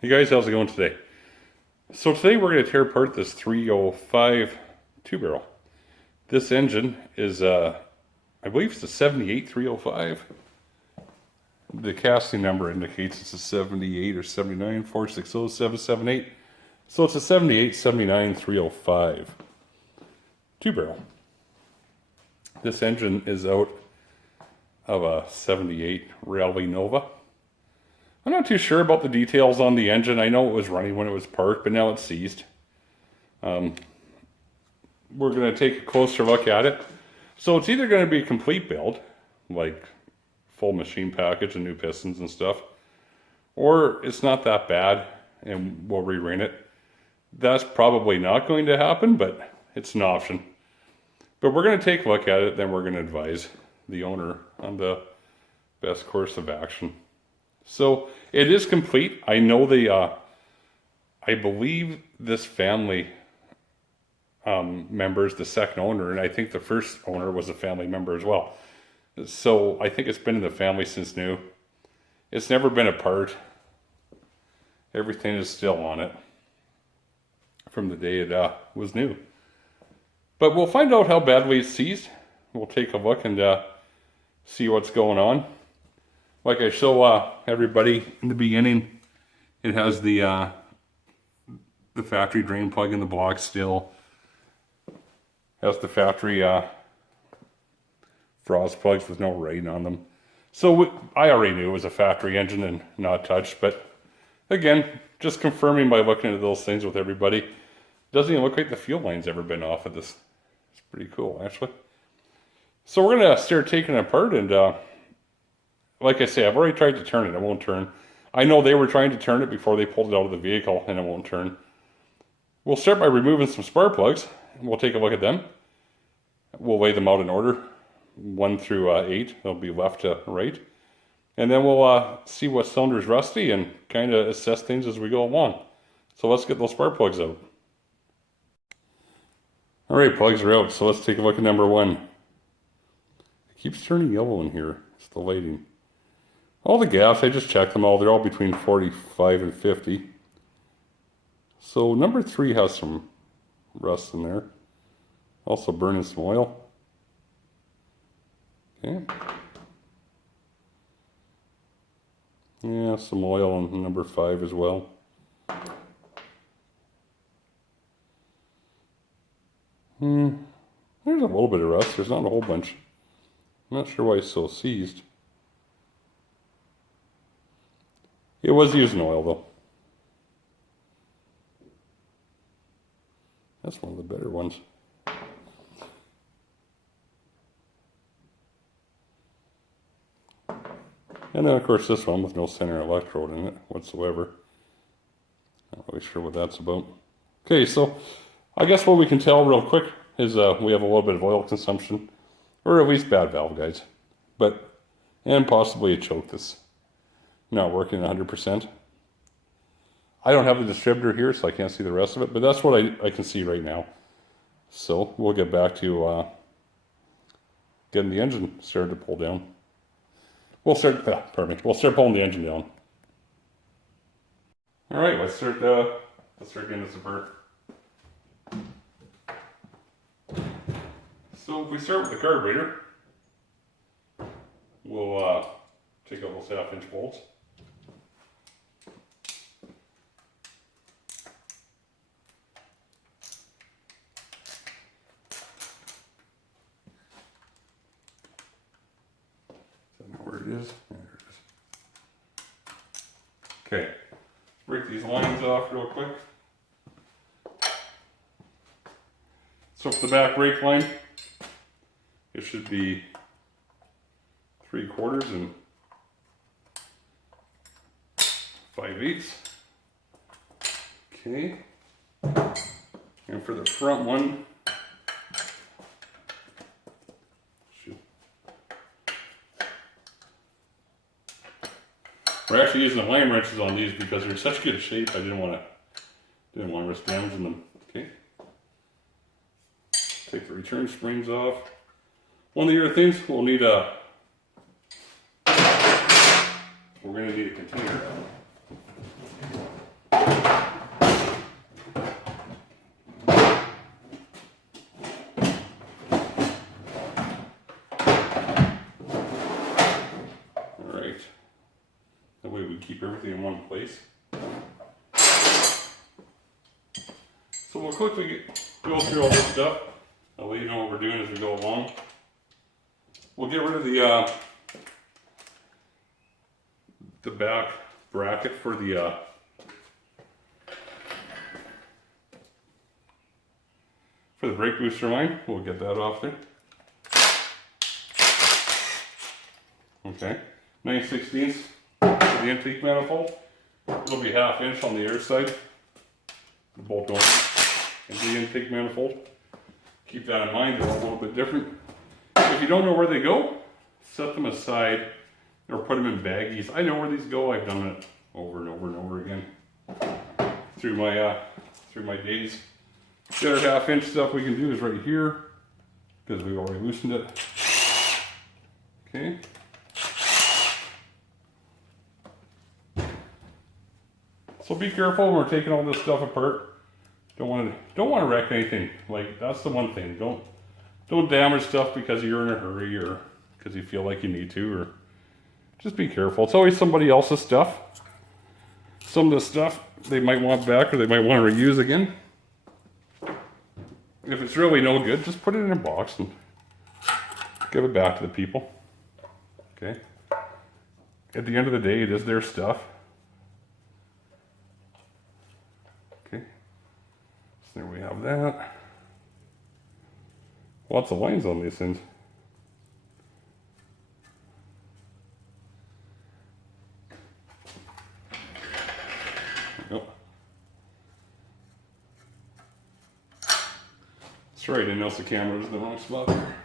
Hey guys, how's it going today? So today we're going to tear apart this 305 two-barrel. This engine is, I believe it's a 78 305. The casting number indicates it's a 78 or 79, 460 778. So it's a 78 79 305 two-barrel. This engine is out of a 78 Rally Nova. I'm not too sure about the details on the engine. I know it was running when it was parked, but now it's seized. We're going to take a closer look at it. So it's either going to be a complete build, like full machine package and new pistons and stuff, or it's not that bad and we'll re-ring it. That's probably not going to happen, but it's an option. But we're going to take a look at it, then we're going to advise the owner on the best course of action. So it is complete. I know I believe this family member is the second owner, and I think the first owner was a family member as well. So I think it's been in the family since new. It's never been apart. Everything is still on it from the day it was new. But we'll find out how badly it's seized. We'll take a look and see what's going on. Like I show everybody in the beginning, it has the factory drain plug in the block still. Has the factory frost plugs with no rating on them. So I already knew it was a factory engine and not touched, but again, just confirming by looking at those things with everybody. Doesn't even look like the fuel line's ever been off of this. It's pretty cool, actually. So we're going to start taking it apart and like I say, I've already tried to turn it. It won't turn. I know they were trying to turn it before they pulled it out of the vehicle, and it won't turn. We'll start by removing some spark plugs. We'll take a look at them. We'll lay them out in order, 1 through 8. They'll be left to right. And then we'll see what cylinder's rusty and kind of assess things as we go along. So let's get those spark plugs out. All right, plugs are out. So let's take a look at number 1. It keeps turning yellow in here. It's the lighting. All the gaps, I just checked them all. They're all between 45 and 50. So number 3 has some rust in there. Also burning some oil. Okay. Yeah, some oil on number 5 as well. There's a little bit of rust. There's not a whole bunch. I'm not sure why it's so seized. It was using oil though. That's one of the better ones. And then of course this one with no center electrode in it whatsoever. Not really sure what that's about. Okay, so I guess what we can tell real quick is we have a little bit of oil consumption, or at least bad valve guides, and possibly a choke that's not working 100%. I don't have the distributor here, so I can't see the rest of it, but that's what I can see right now. So we'll get back to getting the engine started to pull down. We'll start pulling the engine down. All right, let's start getting this apart. So if we start with the carburetor, we'll take out those 1/2-inch bolts. Where it is. There it is. Okay, break these lines off real quick. So for the back brake line, it should be 3/4 and 5/8. Okay, and for the front one, we're actually using the Allen wrenches on these because they're in such good shape. I didn't want to risk damaging them. Okay. Take the return springs off. One of the other things we'll need we're going to need a container. That way we keep everything in one place. So we'll quickly go through all this stuff. I'll let you know what we're doing as we go along. We'll get rid of the back bracket for the brake booster line. We'll get that off there. Okay, 9/16 for the intake manifold. It'll be 1/2 inch on the air side. The bolt going into the intake manifold. Keep that in mind, they're all a little bit different. If you don't know where they go, set them aside or put them in baggies. I know where these go. I've done it over and over and over again through my days. The other 1/2 inch stuff we can do is right here because we've already loosened it. Okay. So be careful when we're taking all this stuff apart. Don't want to wreck anything. Like, that's the one thing. Don't damage stuff because you're in a hurry or because you feel like you need to, or just be careful. It's always somebody else's stuff. Some of the stuff they might want back or they might want to reuse again. If it's really no good, just put it in a box and give it back to the people. Okay? At the end of the day, it is their stuff. Okay. So there we have that. Lots of lines on these things. Yep. That's right, I noticed the camera was in the wrong spot there.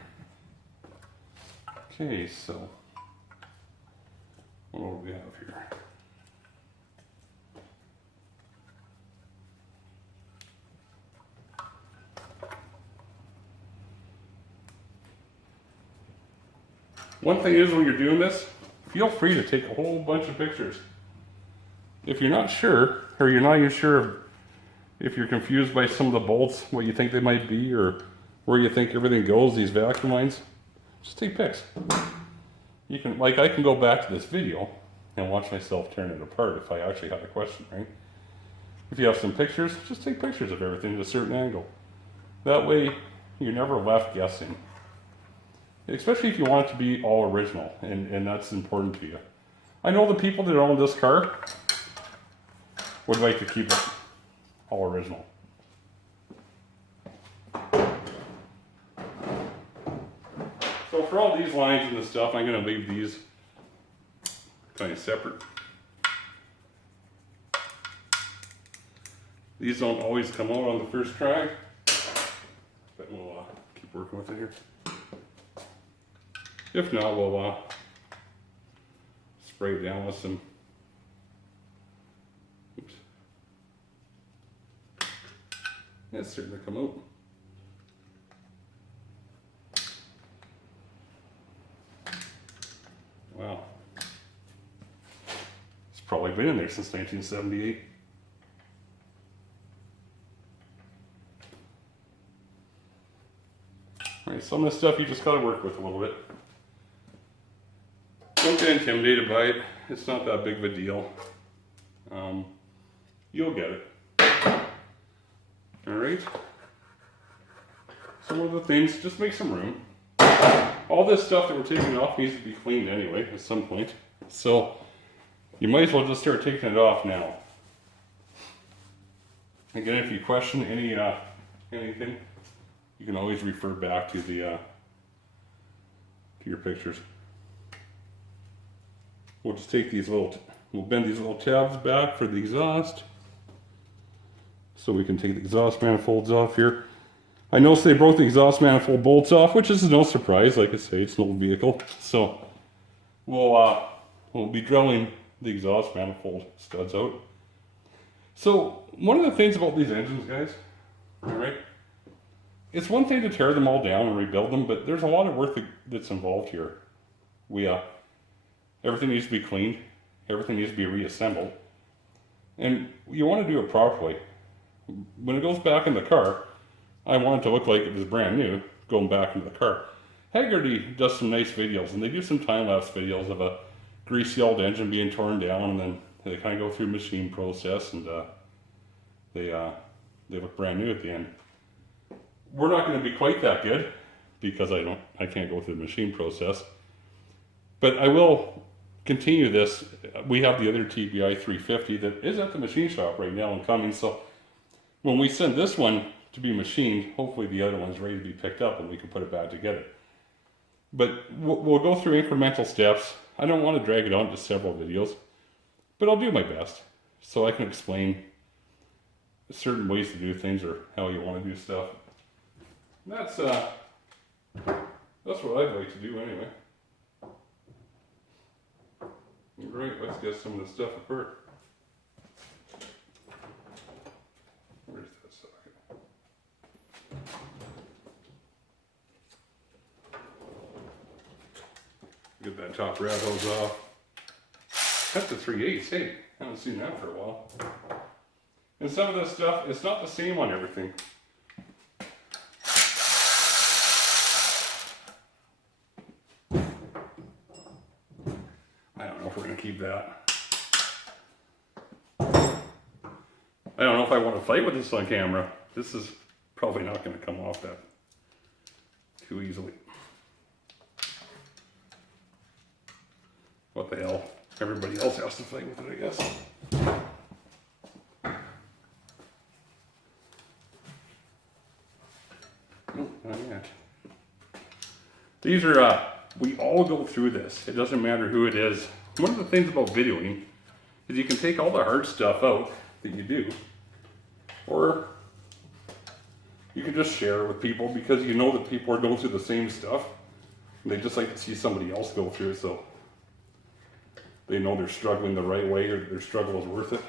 Okay, so what do we have here? One thing is, when you're doing this, feel free to take a whole bunch of pictures. If you're not sure, or you're not even sure if you're confused by some of the bolts, what you think they might be, or where you think everything goes, these vacuum lines, just take pics. You can, like, I can go back to this video and watch myself tearing it apart if I actually had a question, right? If you have some pictures, just take pictures of everything at a certain angle. That way, you're never left guessing. Especially if you want it to be all original, and that's important to you. I know the people that own this car would like to keep it all original. So for all these lines and the stuff, I'm going to leave these kind of separate. These don't always come out on the first try, but we'll keep working with it here. If not, we'll spray it down with some, oops. It's starting to come out. Wow. It's probably been in there since 1978. All right, some of this stuff you just got to work with a little bit. Don't get intimidated by it. It's not that big of a deal. You'll get it. All right. Some of the things, just make some room. All this stuff that we're taking off needs to be cleaned anyway at some point. So you might as well just start taking it off now. Again, if you question anything, you can always refer back to the to your pictures. We'll just take these we'll bend these little tabs back for the exhaust. So we can take the exhaust manifolds off here. I noticed they broke the exhaust manifold bolts off, which is no surprise. Like I say, it's an old vehicle. So we'll be drilling the exhaust manifold studs out. So one of the things about these engines, guys, all right, it's one thing to tear them all down and rebuild them, but there's a lot of work that's involved here. Everything needs to be cleaned. Everything needs to be reassembled. And you want to do it properly. When it goes back in the car, I want it to look like it was brand new going back into the car. Haggerty does some nice videos, and they do some time-lapse videos of a greasy old engine being torn down, and then they kind of go through machine process, and they look brand new at the end. We're not going to be quite that good because I can't go through the machine process, but I will continue this. We have the other TBI 350 that is at the machine shop right now and coming, so when we send this one to be machined, hopefully the other one's ready to be picked up and we can put it back together. But we'll go through incremental steps. I don't want to drag it on to several videos, but I'll do my best so I can explain certain ways to do things or how you want to do stuff. And that's what I'd like to do anyway. Right, let's get some of the stuff apart. Where's that socket? Get that top rat hose off. That's a 3/8, hey, I haven't seen that for a while. And some of this stuff, it's not the same on everything. I don't know if we're going to keep that. I don't know if I want to fight with this on camera. This is probably not going to come off that too easily. What the hell? Everybody else has to fight with it, I guess. Nope, not yet. These are, we all go through this. It doesn't matter who it is. One of the things about videoing is you can take all the hard stuff out that you do, or you can just share it with people because you know that people are going through the same stuff. And they just like to see somebody else go through it, so they know they're struggling the right way or their struggle is worth it.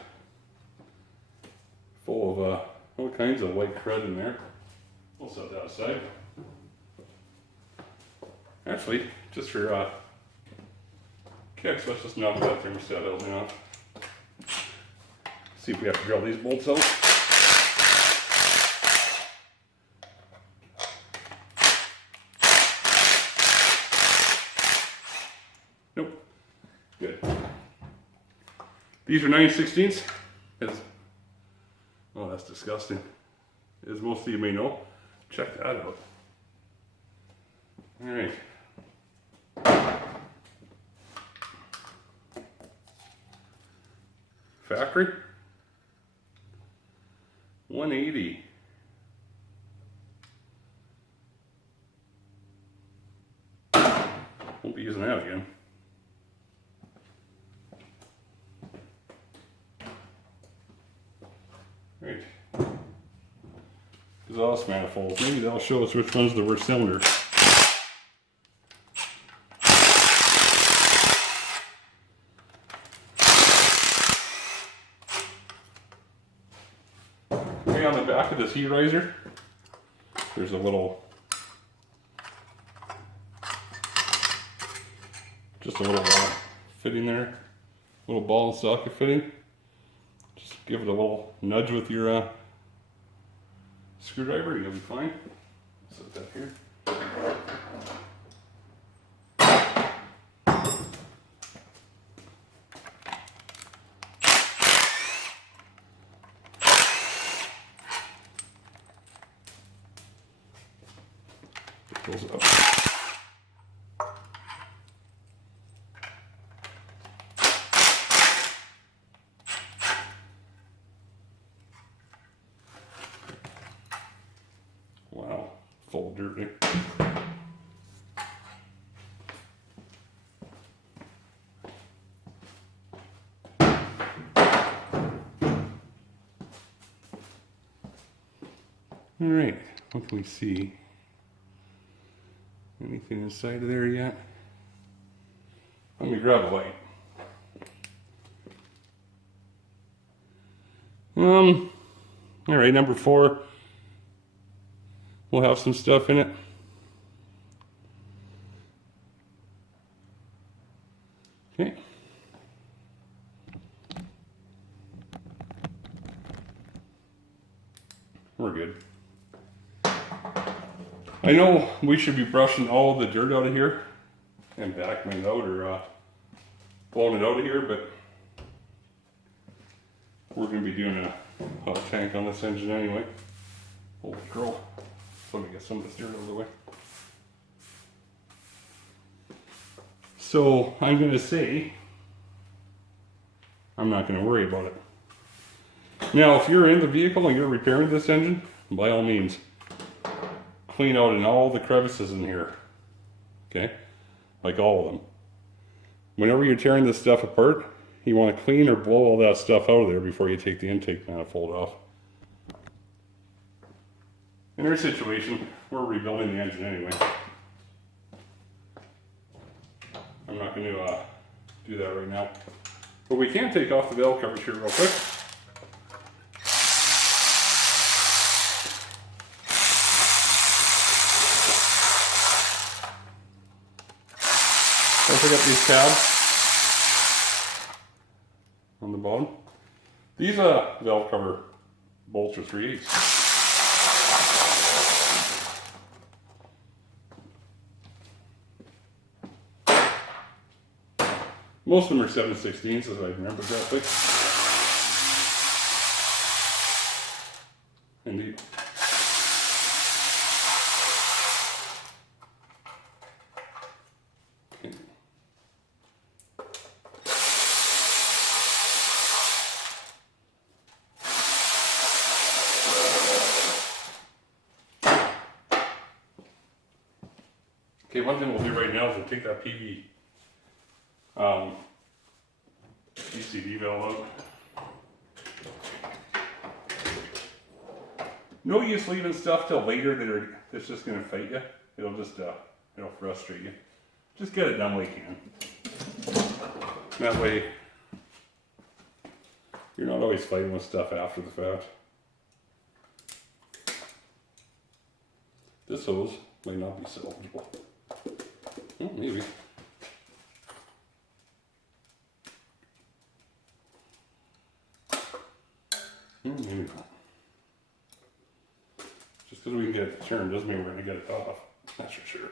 Full of all kinds of white crud in there. We'll set that aside. Actually, just for kicks, let's just knock that thermostat housing off. See if we have to drill these bolts out. Nope. Good. These are 9/16. Oh, that's disgusting. As most of you may know. Check that out. All right. Factory. 180. Won't be using that again. Right. Exhaust manifolds. Maybe they'll show us which one's the worst cylinder. Okay, on the back of this heat riser, there's a little, just a little fitting there, little ball and socket fitting. Just give it a little nudge with your screwdriver, you'll be fine. Set that here. It goes up. Wow, full of dirt there. All right, what can we see? Anything inside of there yet? Let me grab a light. All right, number 4. We'll have some stuff in it. Okay. We're good. I know we should be brushing all the dirt out of here and vacuuming it out, or blown it out of here, but we're going to be doing a hot tank on this engine anyway. Holy crow. Let me get some of the steering out of the way. So I'm going to say I'm not going to worry about it. Now, if you're in the vehicle and you're repairing this engine, by all means, clean out in all the crevices in here. Okay? Like all of them. Whenever you're tearing this stuff apart, you want to clean or blow all that stuff out of there before you take the intake manifold off. In our situation, we're rebuilding the engine anyway. I'm not going to do that right now. But we can take off the valve covers here real quick. Don't forget these tabs on the bottom. These valve cover bolts are 3/8. Most of them are 7/16, as I remember correctly. Indeed. Okay. Okay, one thing we'll do right now is we'll take that PV PCV valve out. No use leaving stuff till later that's just going to fight you. It'll just it'll frustrate you. Just get it done while you can. That way you're not always fighting with stuff after the fact. This hose may not be salvageable. Oh, maybe. Maybe not. Just because we can get it turned doesn't mean we're going to get it off. That's for sure.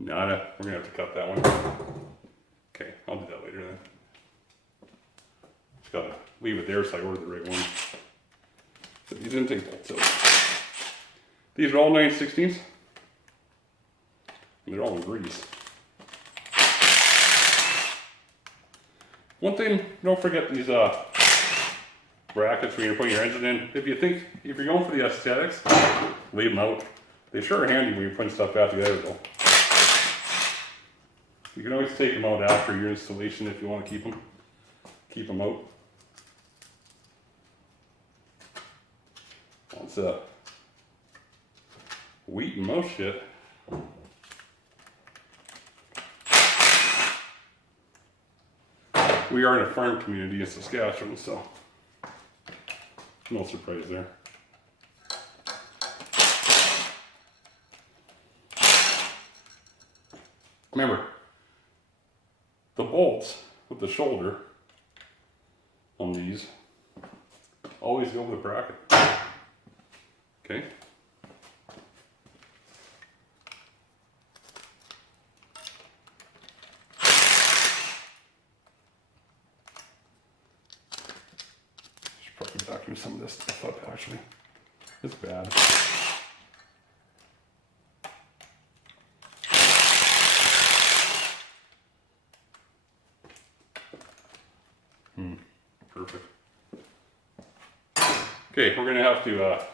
Nada, we're gonna have to cut that one. Okay, I'll do that later then. Just gotta leave it there so I order the right one. So these intake bolts out. These are all 9/16. And they're all in grease. One thing, don't forget these brackets when you're putting your engine in. If you're going for the aesthetics, leave them out. They sure are handy when you're putting stuff back together though. You can always take them out after your installation if you want to keep them. Keep them out. That's wheat and mouse shit. We are in a farm community in Saskatchewan, so no surprise there. Remember, the bolts with the shoulder on these always go with the bracket. Okay? Should probably vacuum some of this stuff up actually. It's bad. Perfect. Okay, we're going to have to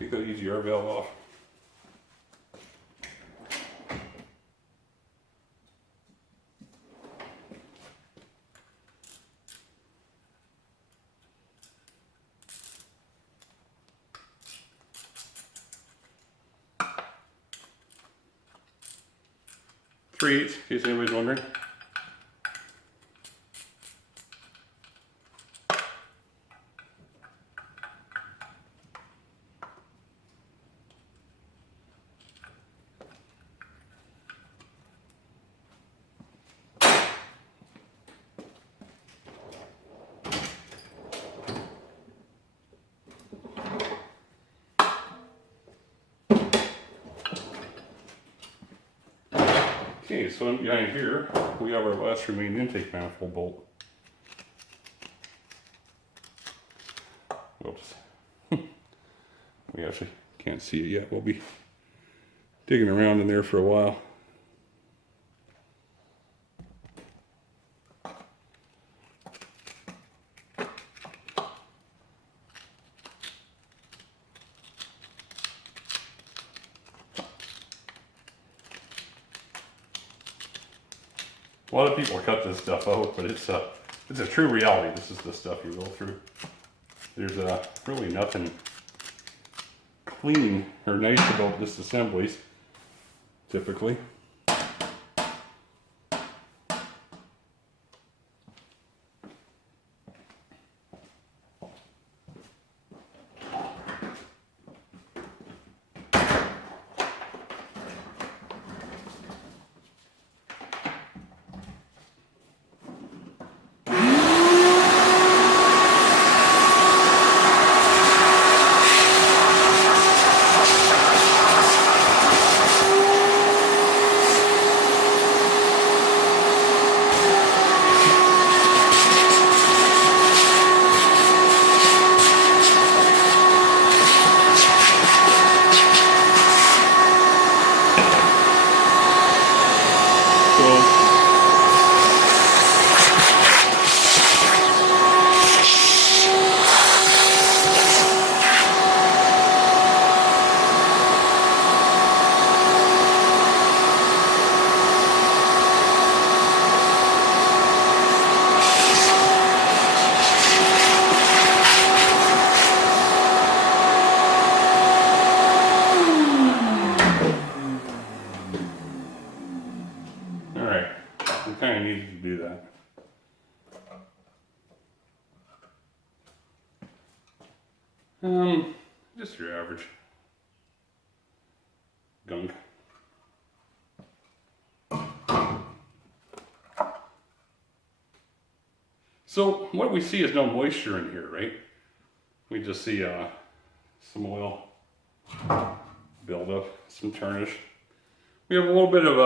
take that EGR valve off. 3/8, in case anybody's wondering. Okay, so behind here, we have our last remaining intake manifold bolt. Oops. We actually can't see it yet. We'll be digging around in there for a while. A lot of people cut this stuff out, but it's a true reality. This is the stuff you go through. There's really nothing clean or nice about disassemblies, typically. Kind of needed to do that. Just your average gunk. So what we see is no moisture in here, right? We just see some oil buildup, some tarnish. We have a little bit of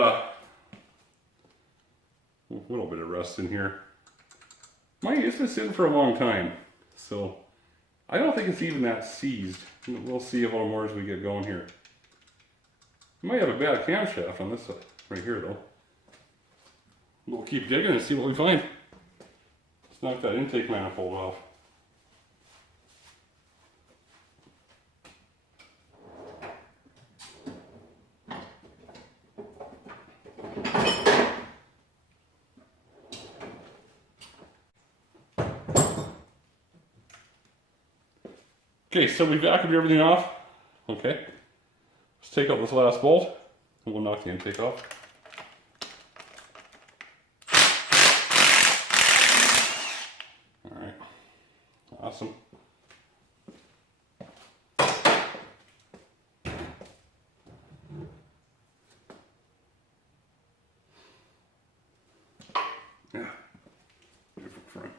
rust in here. It's been sitting for a long time, so I don't think it's even that seized. We'll see a little more as we get going here. We might have a bad camshaft on this side, right here though. We'll keep digging and see what we find. Let's knock that intake manifold off. Okay, so we vacuumed everything off. Okay, let's take out this last bolt and we'll knock the intake off. All right, awesome. Yeah, different front.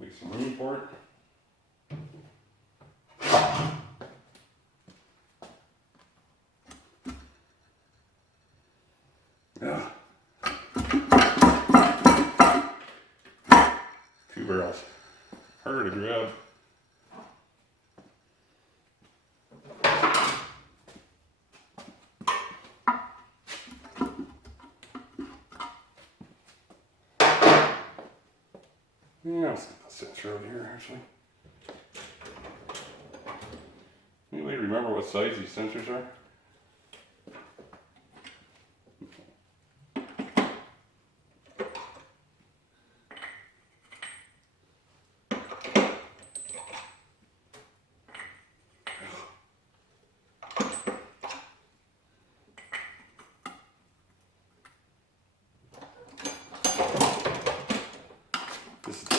Make some room for it. Yeah. 2 barrels. Harder to grab. Yeah, let's get the sensor over here actually. Anybody remember what size these sensors are?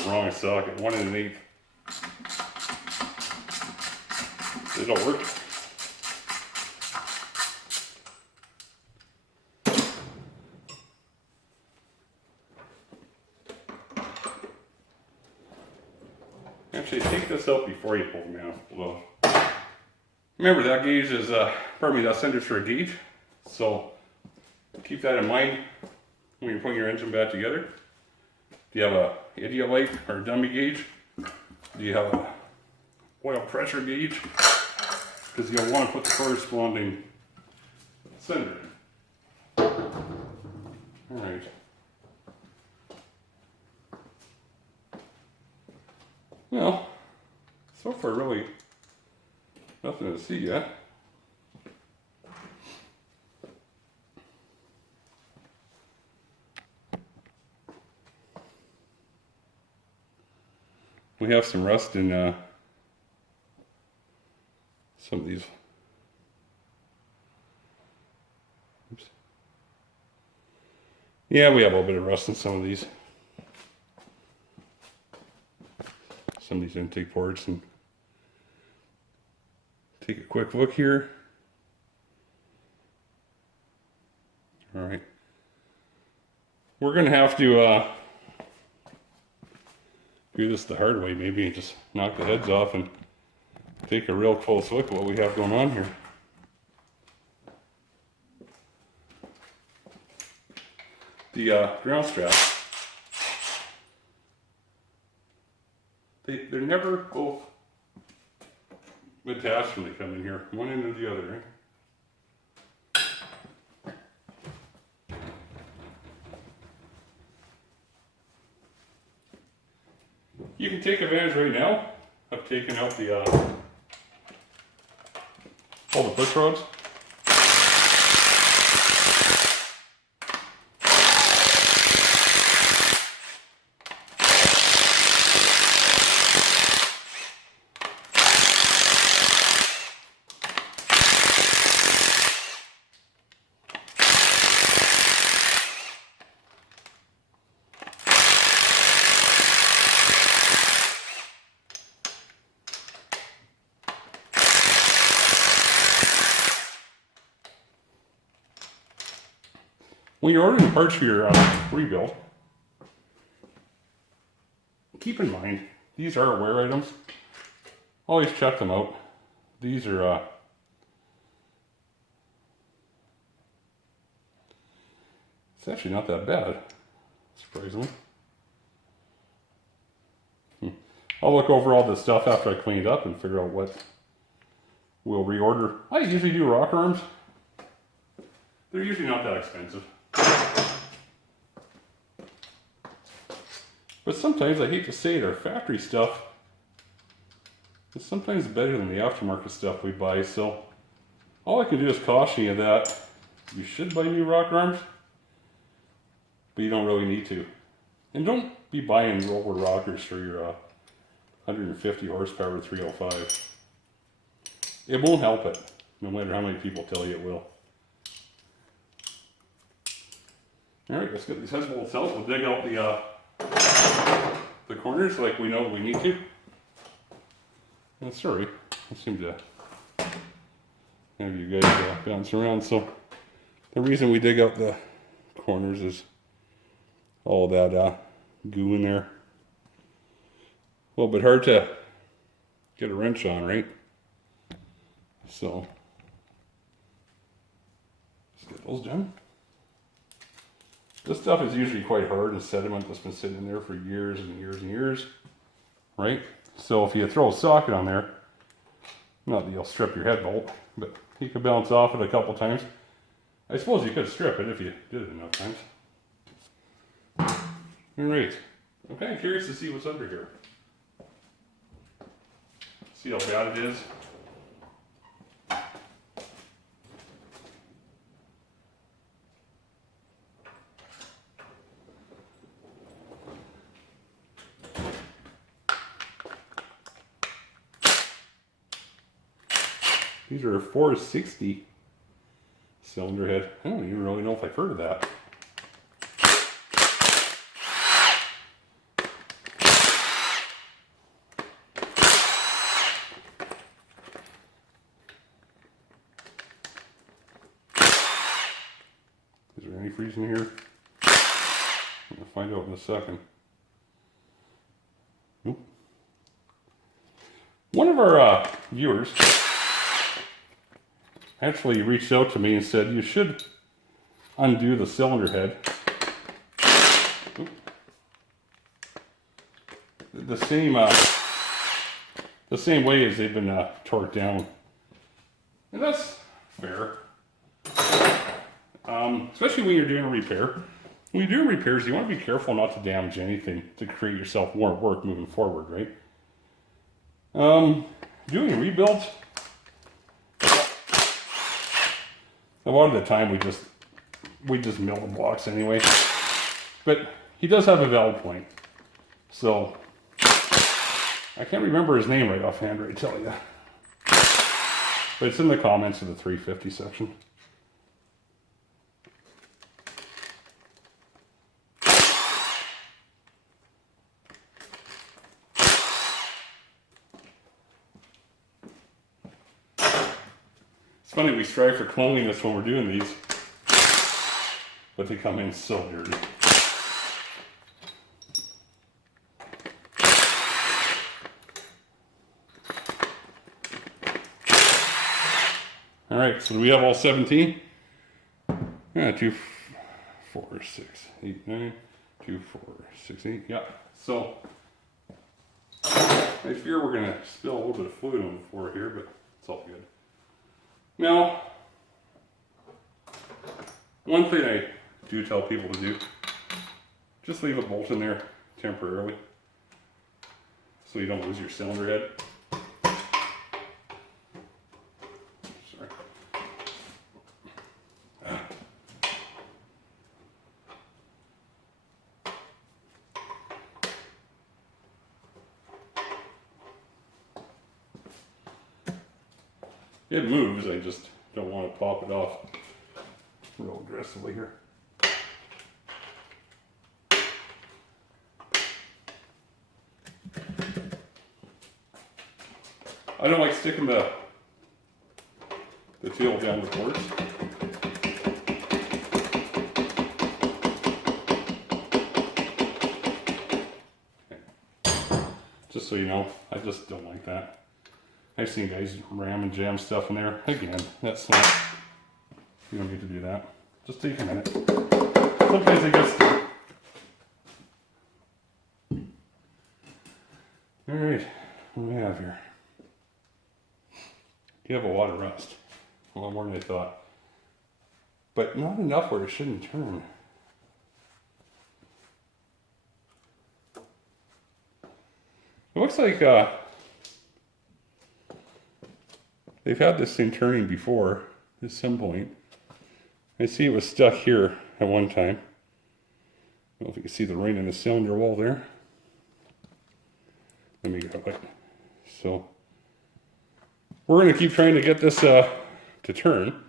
the wrong socket, 1 1/8. It'll work. Actually, take this out before you pull the manifold off. Remember, that gauge is, that sender's for a gauge. So keep that in mind when you're putting your engine back together. Do you have a idiot light or a dummy gauge? Do you have a oil pressure gauge? Because you'll want to put the corresponding sender in. Alright. Well, so far really nothing to see yet. We have some rust in some of these. Oops. Yeah, we have a little bit of rust in some of these. Some of these intake ports, and take a quick look here. All right, we're gonna have to do this the hard way, maybe, and just knock the heads off and take a real close look at what we have going on here. The ground straps, they're never both attached when they come in here, one end or the other, right? You can take advantage right now of taking out the all the push rods. When you're ordering parts for your rebuild, keep in mind, these are wear items. Always check them out. These are, it's actually not that bad, surprisingly. I'll look over all this stuff after I clean it up and figure out what we'll reorder. I usually do rock arms. They're usually not that expensive. But sometimes, I hate to say it, our factory stuff is sometimes better than the aftermarket stuff we buy. So all I can do is caution you that you should buy new rock arms, but you don't really need to. And don't be buying roller rockers for your 150 horsepower 305. It won't help it, no matter how many people tell you it will. Alright, let's get these head bolts out. We'll dig out the corners like we know we need to. And sorry, I seem to have you guys bounce around. So the reason we dig out the corners is all that goo in there. A little bit hard to get a wrench on, right? So let's get those done. This stuff is usually quite hard and sediment that's been sitting in there for years and years and years, right? So if you throw a socket on there, not that you'll strip your head bolt, but you could bounce off it a couple times. I suppose you could strip it if you did it enough times. All right, I'm kind of curious to see what's under here. See how bad it is. These are a 460 cylinder head. I don't even really know if I've heard of that. antifreeze in here. We'll find out in a second. Oop. One of our viewers actually reached out to me and said you should undo the cylinder head. Oop. The same way as they've been torqued down, and that's fair. Especially when you're doing a repair. When you do repairs, you want to be careful not to damage anything to create yourself more work moving forward, right? Doing rebuilds, a lot of the time we just mill the blocks anyway. But he does have a valid point. So I can't remember his name right offhand, right, I tell you. But it's in the comments of the 350 section. It's funny, we strive for cleanliness when we're doing these, but they come in so dirty. All right, so do we have all 17? Yeah, 2, 4, 6, 8, 9, 2, 4, 6, 8. Yeah. So I fear we're gonna spill a little bit of fluid on the floor here, but it's all good. Now, one thing I do tell people to do, just leave a bolt in there temporarily so you don't lose your cylinder head. Sorry. It moves, I just don't want to pop it off real aggressively here. I don't like sticking the tool down the ports. Okay. Just so you know, I just don't like that. I've seen guys ram and jam stuff in there. Again, that's not, you don't need to do that. Just take a minute. Sometimes it gets stuck. All right, what do we have here? You have a lot of rust. A lot more than I thought. But not enough where it shouldn't turn. It looks like they've had this thing turning before at some point. I see it was stuck here at one time. I don't know if you can see the ring in the cylinder wall there. Let me grab it. So we're going to keep trying to get this to turn.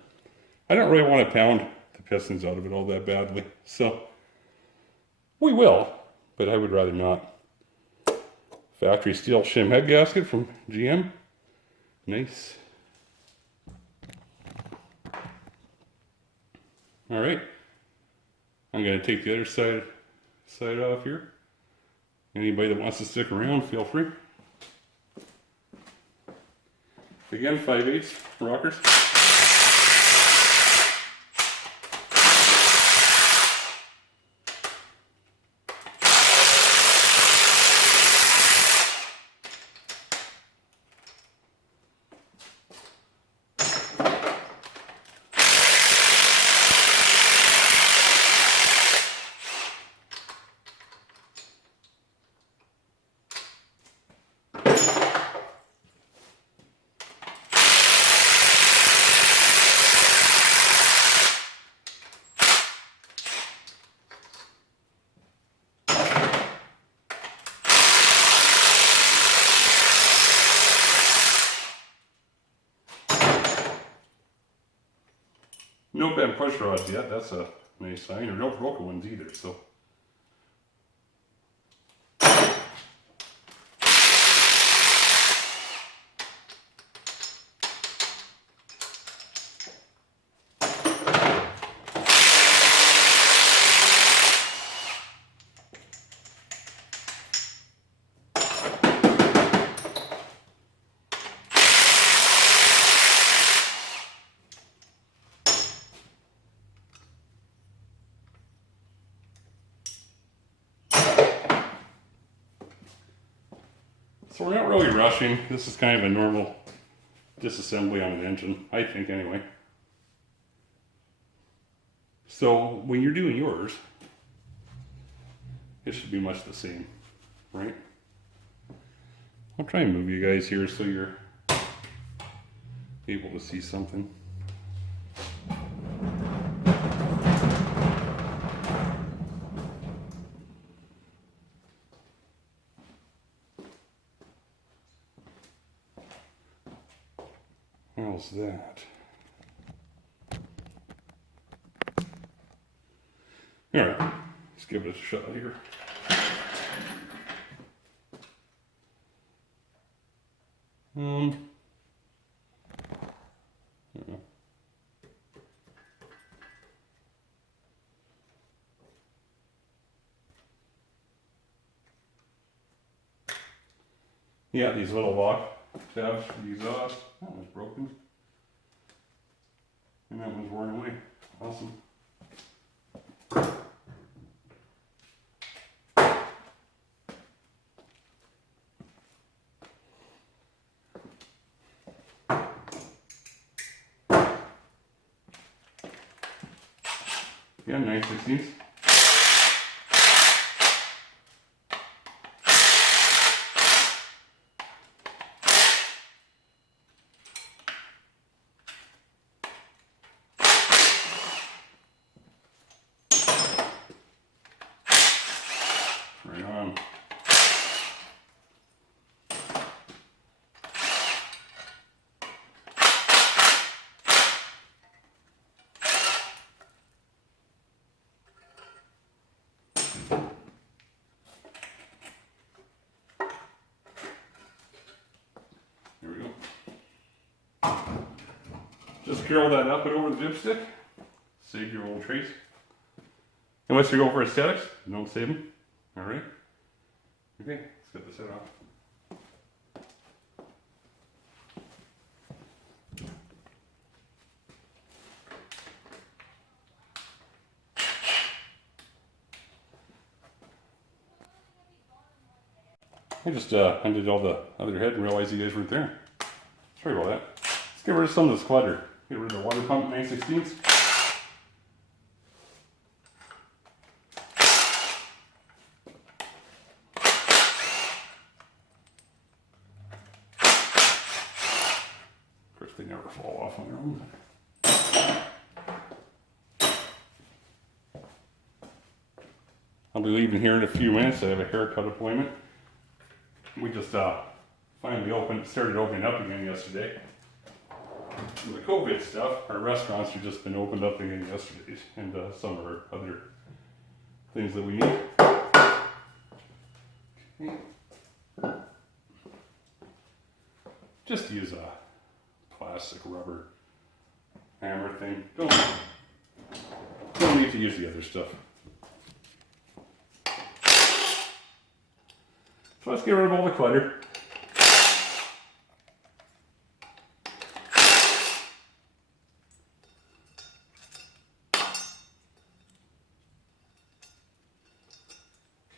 I don't really want to pound the pistons out of it all that badly. So we will, but I would rather not. Factory steel shim head gasket from GM. Nice. All right, I'm going to take the other side off here. Anybody that wants to stick around, feel free. Again, 5/8 rockers. No bent push rods yet, that's a nice sign, or no broken ones either, so. So we're not really rushing. This is kind of a normal disassembly on an engine, I think anyway. So when you're doing yours, it should be much the same, right? I'll try and move you guys here so you're able to see something. How's that? All right, let's give it a shot here. Yeah, these little lock tabs for the exhaust. That one's broken. And that one's worn away. Awesome. Yeah, 9/16. Right on. There we go. Just curl that up and over the dipstick. Save your old trace. Unless you go for aesthetics, don't save them. All right. Okay, let's get this head off. I just undid all the other head and realized you guys weren't there. Sorry about that. Let's get rid of some of this clutter. Get rid of the water pump 9/16. Of course, they never fall off on their own. I'll be leaving here in a few minutes. I have a haircut appointment. We just finally started opening up again yesterday. And the COVID stuff, our restaurants have just been opened up again yesterday, and some of our other things that we need. Okay. Just use a plastic rubber hammer thing. Don't need to use the other stuff. So let's get rid of all the clutter.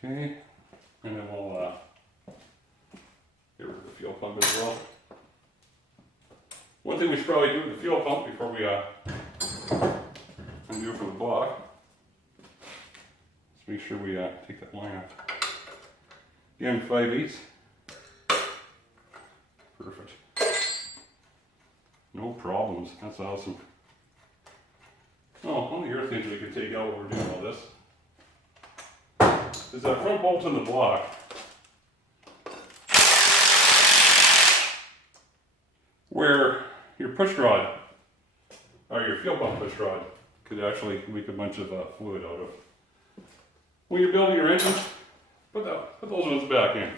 Okay, and then we'll get rid of the fuel pump as well. One thing we should probably do with the fuel pump before we undo it from the block, let's make sure we take that line off. Again, 5/8. Perfect. No problems. That's awesome. Oh, one of the other things we could take out while we're doing all this is that front bolt in the block. Where your push rod, or your fuel pump push rod, could actually leak a bunch of fluid out of. When you're building your engine, put those ones back in.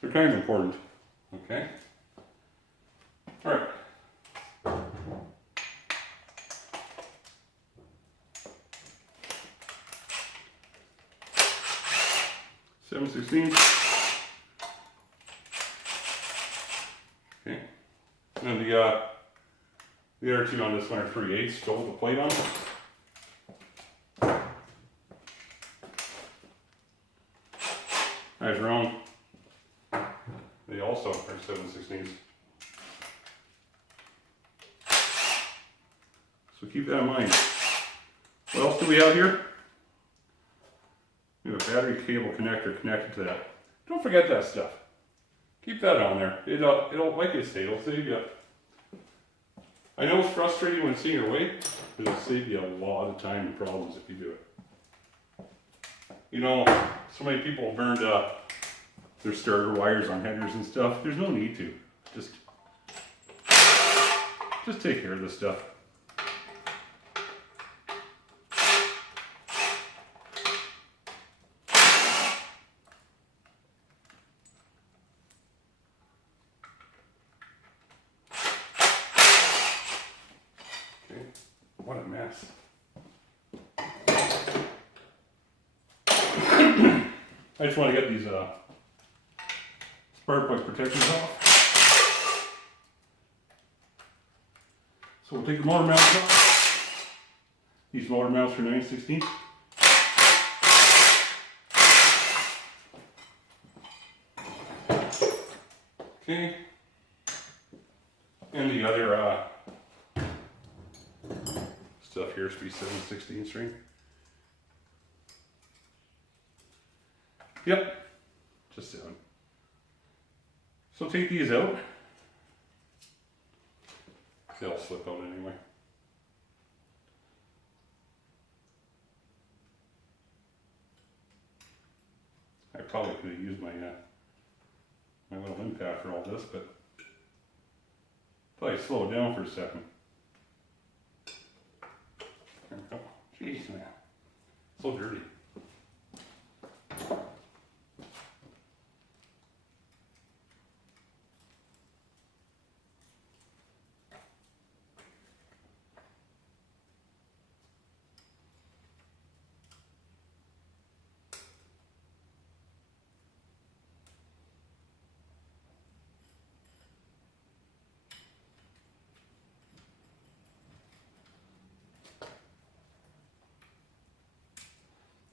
They're kind of important. Okay? Alright. $7/16. Okay. And the other two on this one are 3/8 to hold the plate on. Eyes are on. They they also are 7/16. So keep that in mind. What else do we have here? We have a battery cable connector connected to that. Don't forget that stuff. Keep that on there. It'll, like I say, it'll save you. I know it's frustrating when it's in your way, but it'll save you a lot of time and problems if you do it. You know, so many people burned their starter wires on headers and stuff. There's no need to. Just take care of this stuff. Okay, what a mess. I just want to get these spark plug protections off. So we'll take the motor mounts off. These motor mounts are 9/16. Okay. And the other stuff here is to be 7/16 string. Yep, just 7. So take these out. They'll slip out anyway. I probably could have used my my little impact for all this, but thought I'd slow it down for a second. There we go. Jeez, man, so dirty.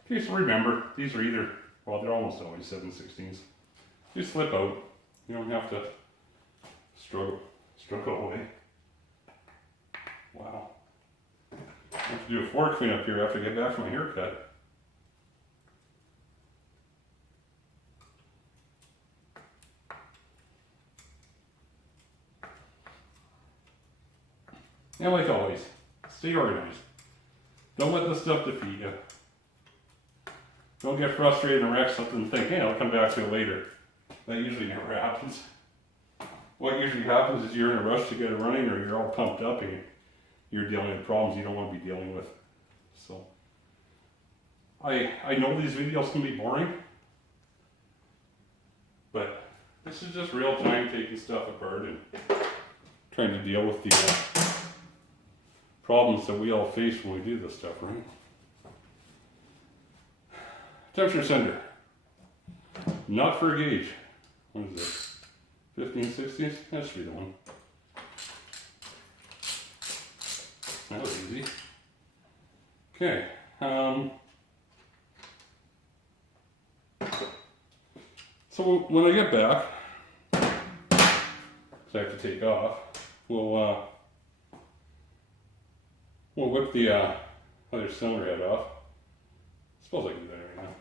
Okay, so remember, these are either, well, they're almost always 7/16s. They slip out. You don't have to struggle away. Wow. I have to do a floor cleanup here after I get back from my haircut. And like always, stay organized. Don't let this stuff defeat you. Don't get frustrated and wreck something and think, hey, I'll come back to it later. That usually never happens. What usually happens is you're in a rush to get it running, or you're all pumped up and you're dealing with problems you don't want to be dealing with. So, I know these videos can be boring, but this is just real time taking stuff apart and trying to deal with the problems that we all face when we do this stuff, right? Temperature sender. Not for a gauge. What is this? 15/16? That should be the one. That was easy. Okay. So when I get back, because I have to take off, we'll whip the other cylinder head off. I suppose I can do that right now.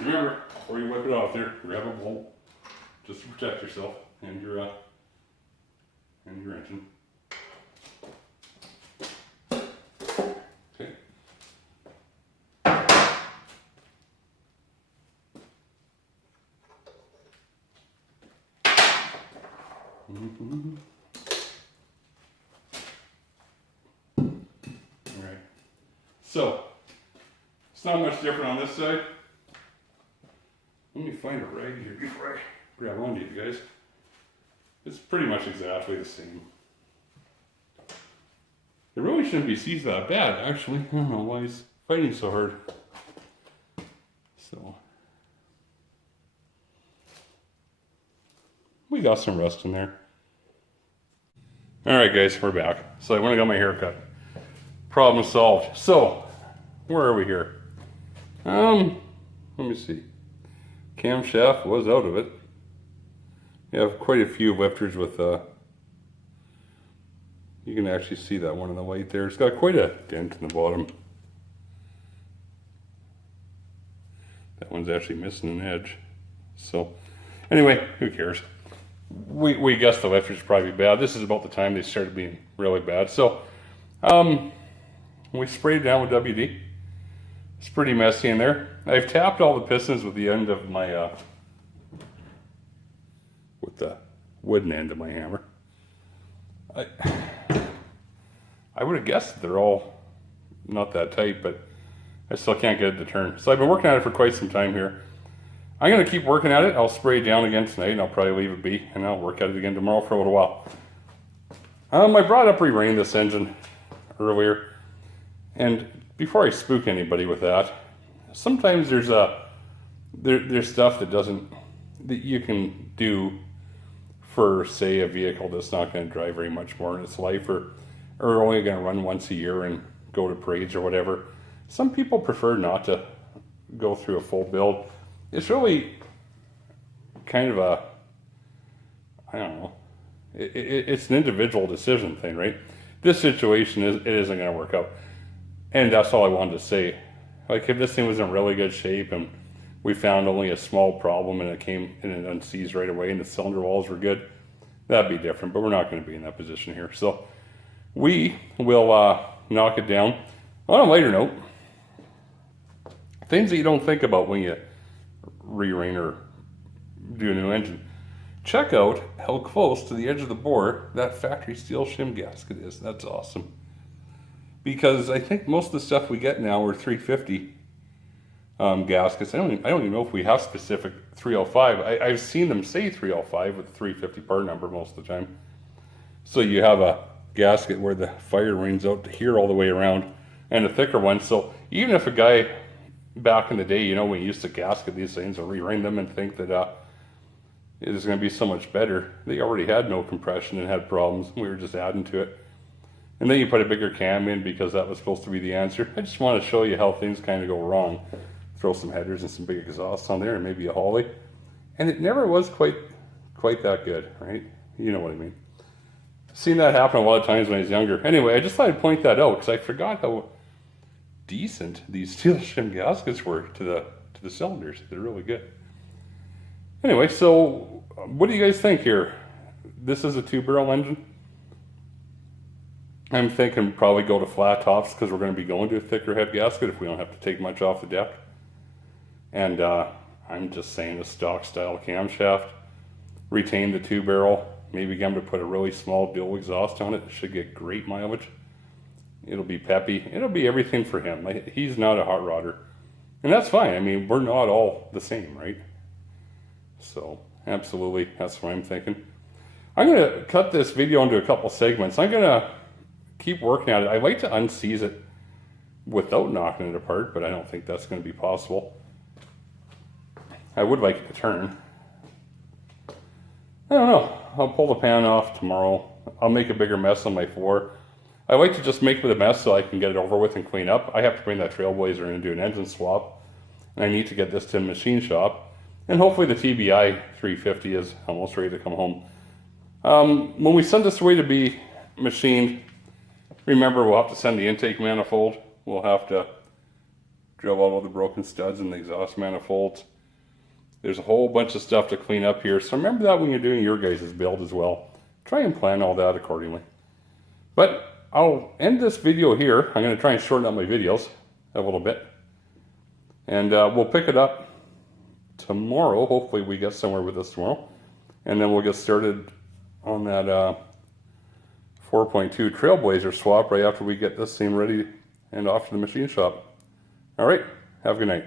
Remember, before you whip it off there, grab a bolt just to protect yourself and your engine. Okay. All right. So it's not much different on this side. Let me find a rag here before I grab onto you guys. It's pretty much exactly the same. It really shouldn't be seized that bad, actually. I don't know why he's fighting so hard. So, we got some rust in there. Alright guys, we're back. So I went and got my hair cut. Problem solved. So, where are we here? Let me see. Camshaft was out of it. You have quite a few lifters with you can actually see that one on the white there. It's got quite a dent in the bottom. That one's actually missing an edge. So, anyway, who cares? We guessed the lifters probably bad. This is about the time they started being really bad. So, we sprayed down with WD. It's pretty messy in there. I've tapped all the pistons with the end of my, with the wooden end of my hammer. I would have guessed that they're all not that tight, but I still can't get it to turn. So I've been working at it for quite some time here. I'm going to keep working at it. I'll spray it down again tonight, and I'll probably leave it be, and I'll work at it again tomorrow for a little while. I brought up re-rain this engine earlier, and before I spook anybody with that, sometimes there's stuff that you can do for, say, a vehicle that's not going to drive very much more in its life, or only going to run once a year and go to parades or whatever. Some people prefer not to go through a full build. It's really kind of a, I don't know, it's an individual decision thing, right? This situation, it isn't going to work out. And that's all I wanted to say. Like, if this thing was in really good shape and we found only a small problem and it came and it unseized right away and the cylinder walls were good, that'd be different, but we're not going to be in that position here. So we will knock it down. On a lighter note, things that you don't think about when you re-rain or do a new engine. Check out how close to the edge of the bore that factory steel shim gasket is. That's awesome. Because I think most of the stuff we get now are 350 gaskets. I don't even know if we have specific 305. I've seen them say 305 with the 350 part number most of the time. So you have a gasket where the fire rains out to here all the way around, and a thicker one. So even if a guy back in the day, we used to gasket these things and re-rain them and think that it is going to be so much better. They already had no compression and had problems. We were just adding to it. And then you put a bigger cam in because that was supposed to be the answer. I just want to show you how things kind of go wrong. Throw some headers and some big exhausts on there and maybe a Holly. And it never was quite that good, right? You know what I mean. Seen that happen a lot of times when I was younger. Anyway, I just thought I'd point that out because I forgot how decent these steel shim gaskets were to the cylinders. They're really good. Anyway, so what do you guys think here? This is a 2-barrel engine. I'm thinking probably go to flat tops because we're going to be going to a thicker head gasket if we don't have to take much off the deck. And I'm just saying a stock style camshaft. Retain the 2-barrel. Maybe get him to put a really small dual exhaust on it. It should get great mileage. It'll be peppy. It'll be everything for him. He's not a hot rodder. And that's fine. I mean, we're not all the same, right? So, absolutely, that's what I'm thinking. I'm going to cut this video into a couple segments. I'm going to keep working at it. I like to unseize it without knocking it apart, but I don't think that's going to be possible. I would like it to turn. I don't know. I'll pull the pan off tomorrow. I'll make a bigger mess on my floor. I like to just make the mess so I can get it over with and clean up. I have to bring that Trailblazer in and do an engine swap. And I need to get this to the machine shop. And hopefully the TBI 350 is almost ready to come home. When we send this away to be machined, remember we'll have to send the intake manifold. We'll have to drill out all the broken studs and the exhaust manifolds. There's a whole bunch of stuff to clean up here. So remember that when you're doing your guys' build as well. Try and plan all that accordingly. But I'll end this video here. I'm going to try and shorten up my videos a little bit. And we'll pick it up tomorrow. Hopefully we get somewhere with this tomorrow. And then we'll get started on that 4.2 Trailblazer swap right after we get this thing ready and off to the machine shop. All right. Have a good night.